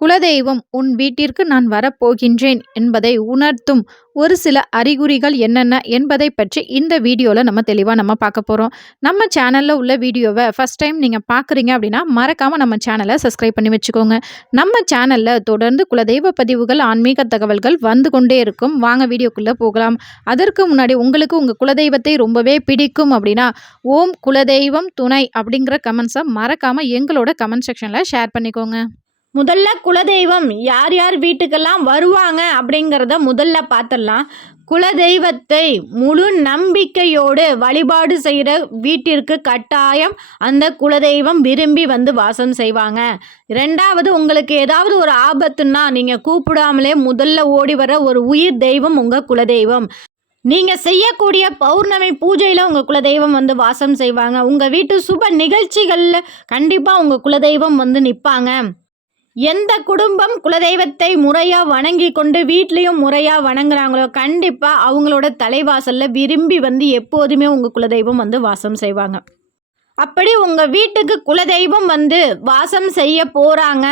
குலதெய்வம் உன் வீட்டிற்கு நான் வரப்போகின்றேன் என்பதை உணர்த்தும் ஒரு சில அறிகுறிகள் என்னென்ன என்பதை பற்றி இந்த வீடியோவில் நம்ம தெளிவாக நம்ம பார்க்க போகிறோம் நம்ம சேனலில் உள்ள வீடியோவை ஃபஸ்ட் டைம் நீங்கள் பார்க்குறீங்க அப்படின்னா மறக்காமல் நம்ம சேனலை சப்ஸ்கிரைப் பண்ணி வச்சுக்கோங்க. நம்ம சேனலில் தொடர்ந்து குலதெய்வ பதிவுகள் ஆன்மீக தகவல்கள் வந்து கொண்டே இருக்கும். வாங்க வீடியோக்குள்ளே போகலாம். அதற்கு முன்னாடி உங்களுக்கு உங்கள் குலதெய்வத்தை ரொம்பவே பிடிக்கும் அப்படின்னா ஓம் குலதெய்வம் துணை அப்படிங்கிற கமெண்ட்ஸை மறக்காமல் எங்களோட கமெண்ட் செக்ஷனில் ஷேர் பண்ணிக்கோங்க. முதல்ல குலதெய்வம் யார் யார் வீட்டுக்கெல்லாம் வருவாங்க அப்படிங்கிறத முதல்ல பார்த்துடலாம் குலதெய்வத்தை முழு நம்பிக்கையோடு வழிபாடு செய்கிற வீட்டிற்கு கட்டாயம் அந்த குலதெய்வம் விரும்பி வந்து வாசம் செய்வாங்க. ரெண்டாவது உங்களுக்கு ஏதாவது ஒரு ஆபத்துன்னா நீங்கள் கூப்பிடாமலே முதல்ல ஓடி வர ஒரு உயிர் தெய்வம் உங்கள் குலதெய்வம். நீங்கள் செய்யக்கூடிய பௌர்ணமி பூஜையில் உங்கள் குலதெய்வம் வந்து வாசம் செய்வாங்க. உங்கள் வீட்டு சுப நிகழ்ச்சிகளில் கண்டிப்பாக உங்கள் குலதெய்வம் வந்து நிற்பாங்க எந்த குடும்பம் குலதெய்வத்தை முறையாக வணங்கி கொண்டு வீட்லேயும் முறையாக வணங்குறாங்களோ கண்டிப்பாக அவங்களோட தலைவாசலில் விரும்பி வந்து எப்போதுமே உங்கள் குலதெய்வம் வந்து வாசம் செய்வாங்க. அப்படி உங்கள் வீட்டுக்கு குலதெய்வம் வந்து வாசம் செய்ய போகிறாங்க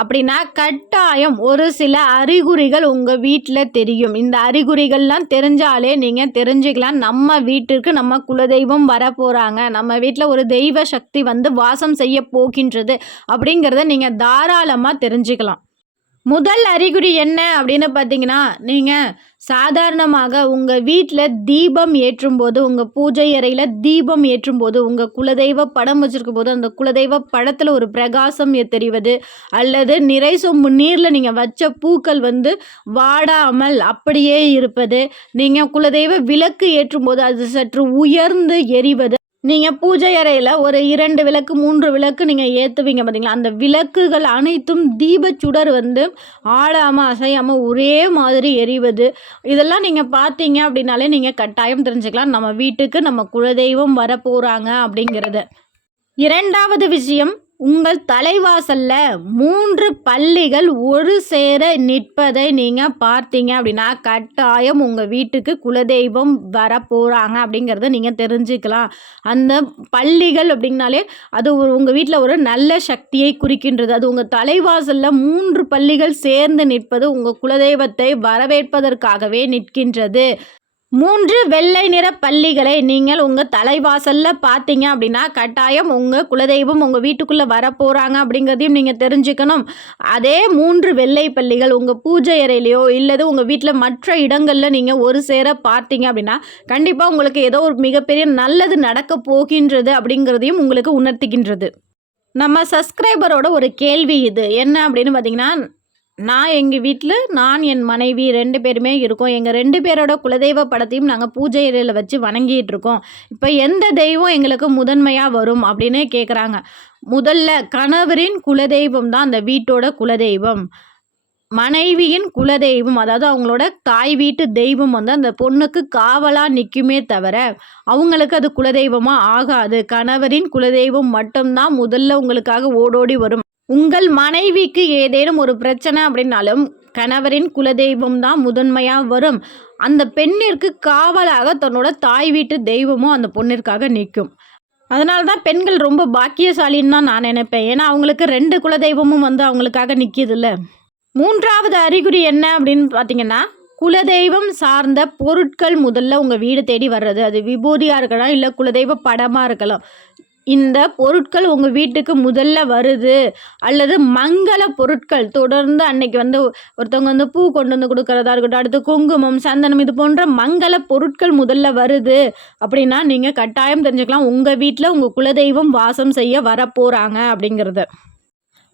அப்படின்னா கட்டாயம் ஒரு சில அறிகுறிகள் உங்கள் வீட்டில் தெரியும். இந்த அறிகுறிகள்லாம் தெரிஞ்சாலே நீங்கள் தெரிஞ்சுக்கலாம். நம்ம வீட்டிற்கு நம்ம குலதெய்வம் வர போகிறாங்க நம்ம வீட்டில் ஒரு தெய்வ சக்தி வந்து வாசம் செய்ய போகின்றது அப்படிங்கிறத நீங்கள் தாராளமாக தெரிஞ்சுக்கலாம். முதல் அறிகுறி என்ன அப்படின்னு பார்த்தீங்கன்னா நீங்கள் சாதாரணமாக உங்கள் வீட்டில் தீபம் ஏற்றும்போது உங்கள் பூஜை அறையில் தீபம் ஏற்றும்போது உங்கள் குலதெய்வ படம் வச்சுருக்கும் போது அந்த குலதெய்வ படத்தில் ஒரு பிரகாசம் தெரிவது அல்லது நிறை சொம்பு நீரில் நீங்கள் வச்ச பூக்கள் வந்து வாடாமல் அப்படியே இருப்பது நீங்கள் குலதெய்வ விளக்கு ஏற்றும்போது அது சற்று உயர்ந்து எரிவது நீங்கள் பூஜை அறையில் ஒரு இரண்டு விளக்கு மூன்று விளக்கு நீங்கள் ஏற்றுவீங்க பார்த்தீங்களா அந்த விளக்குகள் அனைத்தும் தீபச்சுடர் வந்து ஆடாமல் அசையாமல் ஒரே மாதிரி எரிவது. இதெல்லாம் நீங்கள் பார்த்தீங்க அப்படின்னாலே நீங்கள் கட்டாயம் தெரிஞ்சுக்கலாம். நம்ம வீட்டுக்கு நம்ம குலதெய்வம் வரப்போகிறாங்க அப்படிங்கிறது. இரண்டாவது விஷயம் உங்கள் தலைவாசல்ல மூன்று பள்ளிகள் ஒரு சேர நிற்பதை நீங்கள் பார்த்தீங்க அப்படின்னா கட்டாயம் உங்கள் வீட்டுக்கு குலதெய்வம் வர போகிறாங்க அப்படிங்கிறத நீங்கள் தெரிஞ்சுக்கலாம். அந்த பள்ளிகள் அப்படின்னாலே அது ஒரு உங்கள் வீட்டில் ஒரு நல்ல சக்தியை குறிக்கின்றது. அது உங்கள் தலைவாசலில் மூன்று பள்ளிகள் சேர்ந்து நிற்பது உங்கள் குலதெய்வத்தை வரவேற்பதற்காகவே நிற்கின்றது. மூன்று வெள்ளை நிற பள்ளிகளை நீங்கள் உங்கள் தலைவாசலில் பார்த்தீங்க அப்படின்னா கட்டாயம் உங்கள் குலதெய்வம் உங்கள் வீட்டுக்குள்ளே வரப்போகிறாங்க அப்படிங்கிறதையும் நீங்கள் தெரிஞ்சுக்கணும். அதே மூன்று வெள்ளை பள்ளிகள் உங்கள் பூஜை அறையிலையோ இல்லது உங்கள் வீட்டில் மற்ற இடங்களில் நீங்கள் ஒரு சேர பார்த்தீங்க அப்படின்னா கண்டிப்பாக உங்களுக்கு ஏதோ ஒரு மிகப்பெரிய நல்லது நடக்க போகின்றது அப்படிங்கிறதையும் உங்களுக்கு உணர்த்துகின்றது. நம்ம சப்ஸ்கிரைபரோட ஒரு கேள்வி இது. என்ன அப்படின்னு பார்த்தீங்கன்னா நான் எங்கள் வீட்டில் நான் என் மனைவி ரெண்டு பேருமே இருக்கோம். எங்கள் ரெண்டு பேரோட குலதெய்வ படத்தையும் நாங்கள் பூஜை இறையில் வச்சு வணங்கிட்டு இருக்கோம். இப்போ எந்த தெய்வம் எங்களுக்கு முதன்மையாக வரும் அப்படின்னு கேட்குறாங்க முதல்ல கணவரின் குலதெய்வம் தான் அந்த வீட்டோட குலதெய்வம். மனைவியின் குலதெய்வம் அதாவது அவங்களோட தாய் வீட்டு தெய்வம் வந்து அந்த பொண்ணுக்கு காவலாக நிற்குமே தவிர அவங்களுக்கு அது குலதெய்வமாக ஆகாது. கணவரின் குலதெய்வம் மட்டும்தான் முதல்ல உங்களுக்காக ஓடோடி வரும். உங்கள் மனைவிக்கு ஏதேனும் ஒரு பிரச்சனை அப்படின்னாலும் கணவரின் குலதெய்வம் தான் முதன்மையாக வரும். அந்த பெண்ணிற்கு காவலாக தன்னோட தாய் வீட்டு தெய்வமும் அந்த பொண்ணிற்காக நிற்கும். அதனால தான் பெண்கள் ரொம்ப பாக்கியசாலின்னு தான் நான் நினைப்பேன். ஏன்னா அவங்களுக்கு ரெண்டு குலதெய்வமும் வந்து அவங்களுக்காக நிற்கிதுல்ல. மூன்றாவது அறிகுறி என்ன அப்படின்னு பார்த்தீங்கன்னா குலதெய்வம் சார்ந்த பொருட்கள் முதல்ல உங்கள் வீடு தேடி வர்றது. அது விபூதியாக இருக்கலாம் இல்லை குலதெய்வ படமாக இருக்கலாம். இந்த பொருட்கள் உங்கள் வீட்டுக்கு முதல்ல வருது அல்லது மங்கள பொருட்கள். தொடர்ந்து அன்னைக்கு வந்து ஒருத்தவங்க வந்து பூ கொண்டு வந்து கொடுக்குறதா இருக்கட்டும் அடுத்து குங்குமம் சந்தனம் இது போன்ற மங்கள பொருட்கள் முதல்ல வருது அப்படின்னா நீங்கள் கட்டாயம் தெரிஞ்சுக்கலாம். உங்கள் வீட்டில் உங்கள் குலதெய்வம் வாசம் செய்ய வரப்போகிறாங்க அப்படிங்கிறது.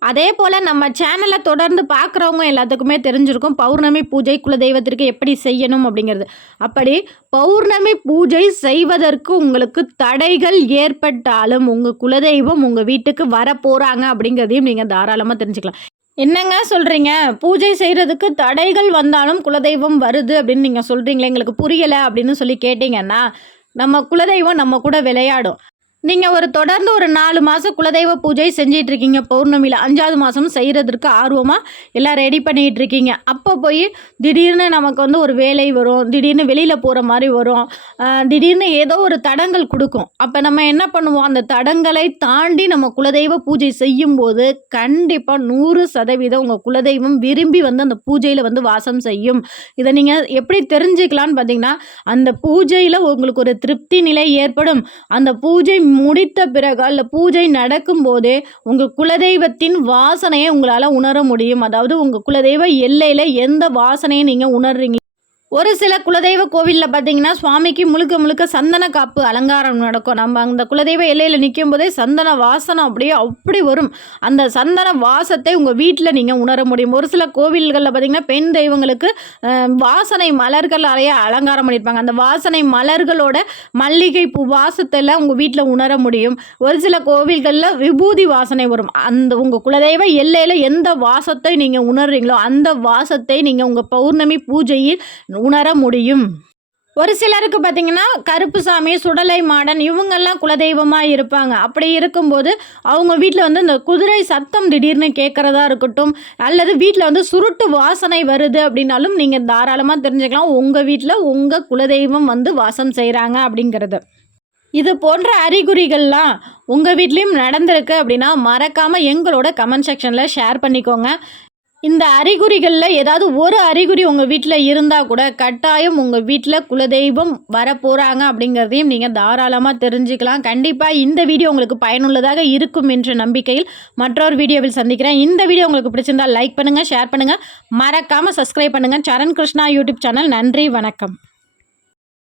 அதே போல் நம்ம சேனலை தொடர்ந்து பார்க்குறவங்க எல்லாத்துக்குமே தெரிஞ்சிருக்கும் பௌர்ணமி பூஜை குலதெய்வத்திற்கு எப்படி செய்யணும் அப்படிங்கிறது. அப்படி பௌர்ணமி பூஜை செய்வதற்கு உங்களுக்கு தடைகள் ஏற்பட்டாலும் உங்கள் குலதெய்வம் உங்கள் வீட்டுக்கு வர போகிறாங்க அப்படிங்கிறதையும் நீங்கள் தாராளமாக தெரிஞ்சுக்கலாம். என்னங்க சொல்கிறீங்க பூஜை செய்கிறதுக்கு தடைகள் வந்தாலும் குலதெய்வம் வருது அப்படின்னு நீங்கள் சொல்கிறீங்களே எங்களுக்கு புரியலை அப்படின்னு சொல்லி கேட்டிங்கன்னா நம்ம குலதெய்வம் நம்ம கூட விளையாடும். நீங்கள் ஒரு தொடர்ந்து ஒரு நாலு மாதம் குலதெய்வ பூஜை செஞ்சிட்டு இருக்கீங்க. பௌர்ணமியில் அஞ்சாவது மாதம் செய்கிறதுக்கு ஆர்வமாக எல்லாம் ரெடி பண்ணிகிட்டு இருக்கீங்க. அப்போ போய் திடீர்னு நமக்கு வந்து ஒரு வேலை வரும். திடீர்னு வெளியில் போகிற மாதிரி வரும். திடீர்னு ஏதோ ஒரு தடங்கள் கொடுக்கும். அப்போ நம்ம என்ன பண்ணுவோம்? அந்த தடங்களை தாண்டி நம்ம குலதெய்வ பூஜை செய்யும்போது கண்டிப்பாக நூறு சதவீதம் உங்கள் குலதெய்வம் விரும்பி வந்து அந்த பூஜையில் வந்து வாசம் செய்யும். இதை நீங்கள் எப்படி தெரிஞ்சுக்கலான்னு பார்த்தீங்கன்னா அந்த பூஜையில் உங்களுக்கு ஒரு திருப்தி நிலை ஏற்படும். அந்த பூஜை முடித்த பிறகு அல்ல பூஜை நடக்கும்போதே உங்கள் குலதெய்வத்தின் வாசனையை உங்களால் உணர முடியும். அதாவது உங்கள் குலதெய்வ எல்லையில் எந்த வாசனையை நீங்கள் உணர்றீங்க? ஒரு சில குலதெய்வ கோவிலில் பார்த்தீங்கன்னா சுவாமிக்கு முழுக்க முழுக்க சந்தன காப்பு அலங்காரம் நடக்கும். நம்ம அந்த குலதெய்வ எல்லையில் நிற்கும் போதே சந்தன வாசனை அப்படியே அப்படி வரும். அந்த சந்தன வாசத்தை உங்கள் வீட்டில் நீங்கள் உணர முடியும். ஒரு சில கோவில்களில் பார்த்தீங்கன்னா பெண் தெய்வங்களுக்கு வாசனை மலர்களாலேயே அலங்காரம் பண்ணியிருப்பாங்க அந்த வாசனை மலர்களோட மல்லிகை பூ வாசத்தில் உங்கள் வீட்டில் உணர முடியும். ஒரு சில கோவில்களில் விபூதி வாசனை வரும். அந்த உங்கள் குலதெய்வ எல்லையில் எந்த வாசத்தை நீங்கள் உணர்றீங்களோ அந்த வாசத்தை நீங்கள் உங்கள் பௌர்ணமி பூஜையில் உணர முடியும். ஒரு சிலருக்கு பார்த்தீங்கன்னா கருப்புசாமி சுடலை மாடன் இவங்கெல்லாம் குலதெய்வமாக இருப்பாங்க. அப்படி இருக்கும்போது அவங்க வீட்டில் வந்து இந்த குதிரை சத்தம் திடீர்னு கேட்குறதா இருக்கட்டும் அல்லது வீட்டில் வந்து சுருட்டு வாசனை வருது அப்படின்னாலும் நீங்கள் தாராளமாக தெரிஞ்சுக்கலாம். உங்கள் வீட்டில் உங்கள் குலதெய்வம் வந்து வாசம் செய்கிறாங்க அப்படிங்கிறது. இது போன்ற அறிகுறிகள்லாம் உங்கள் வீட்லேயும் நடந்திருக்கு அப்படின்னா மறக்காமல் எங்களோட கமெண்ட் செக்ஷனில் ஷேர் பண்ணிக்கோங்க. இந்த அறிகுறிகளில் ஏதாவது ஒரு அறிகுறி உங்கள் வீட்டில் இருந்தால் கூட கட்டாயம் உங்கள் வீட்டில் குலதெய்வம் வரப்போகிறாங்க அப்படிங்கிறதையும் நீங்கள் தாராளமாக தெரிஞ்சுக்கலாம். கண்டிப்பாக இந்த வீடியோ உங்களுக்கு பயனுள்ளதாக இருக்கும் என்ற நம்பிக்கையில் மற்றொரு வீடியோவில் சந்திக்கிறேன். இந்த வீடியோ உங்களுக்கு பிடிச்சிருந்தால் லைக் பண்ணுங்கள் ஷேர் பண்ணுங்கள் மறக்காமல் சப்ஸ்கிரைப் பண்ணுங்கள் சரண் கிருஷ்ணா யூடியூப் சேனல். நன்றி வணக்கம்.